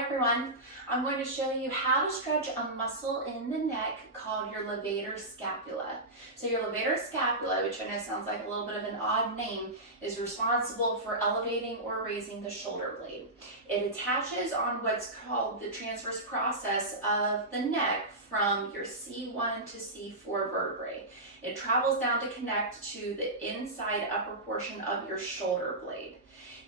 everyone. I'm going to show you how to stretch a muscle in the neck called your levator scapula. So your levator scapula, which I know sounds like a little bit of an odd name, is responsible for elevating or raising the shoulder blade. It attaches on what's called the transverse process of the neck from your C1 to C4 vertebrae. It travels down to connect to the inside upper portion of your shoulder blade.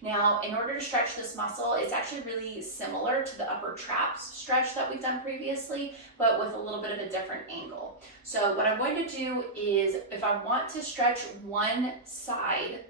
Now, in order to stretch this muscle, it's actually really similar to the upper traps stretch that we've done previously, but with a little bit of a different angle. So what I'm going to do is, if I want to stretch one side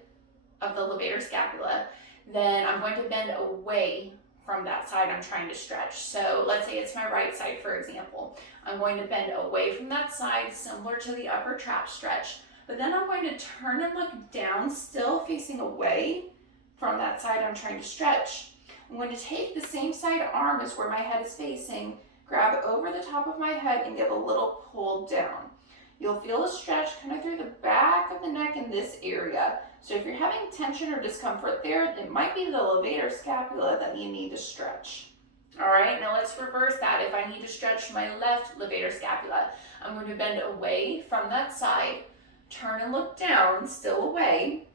of the levator scapula, then I'm going to bend away from that side I'm trying to stretch. So let's say it's my right side, for example. I'm going to bend away from that side, similar to the upper trap stretch, but then I'm going to turn and look down, still facing away from that side I'm trying to stretch. I'm going to take the same side arm as where my head is facing, grab over the top of my head and give a little pull down. You'll feel a stretch kind of through the back of the neck in this area. So if you're having tension or discomfort there, it might be the levator scapula that you need to stretch. All right, now let's reverse that. If I need to stretch my left levator scapula, I'm going to bend away from that side, turn and look down, still away,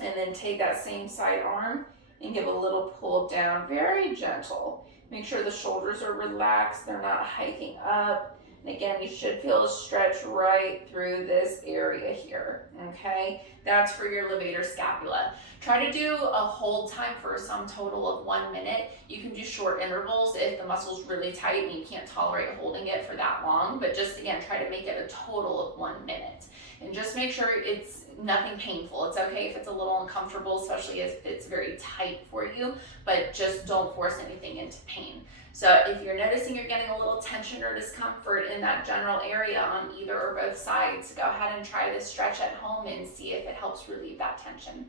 and then take that same side arm and give a little pull down, very gentle. Make sure the shoulders are relaxed, they're not hiking up. And again, you should feel a stretch right through this area here, okay? That's for your levator scapula. Try to do a hold time for a sum total of 1 minute. You can do short intervals if the muscle's really tight and you can't tolerate holding it for that long, but just again, try to make it a total of 1 minute. And just make sure it's nothing painful. It's okay if it's a little uncomfortable, especially if it's very tight for you, but just don't force anything into pain. So if you're noticing you're getting a little tension or discomfort in that general area on either or both sides, go ahead and try this stretch at home and see if it helps relieve that tension.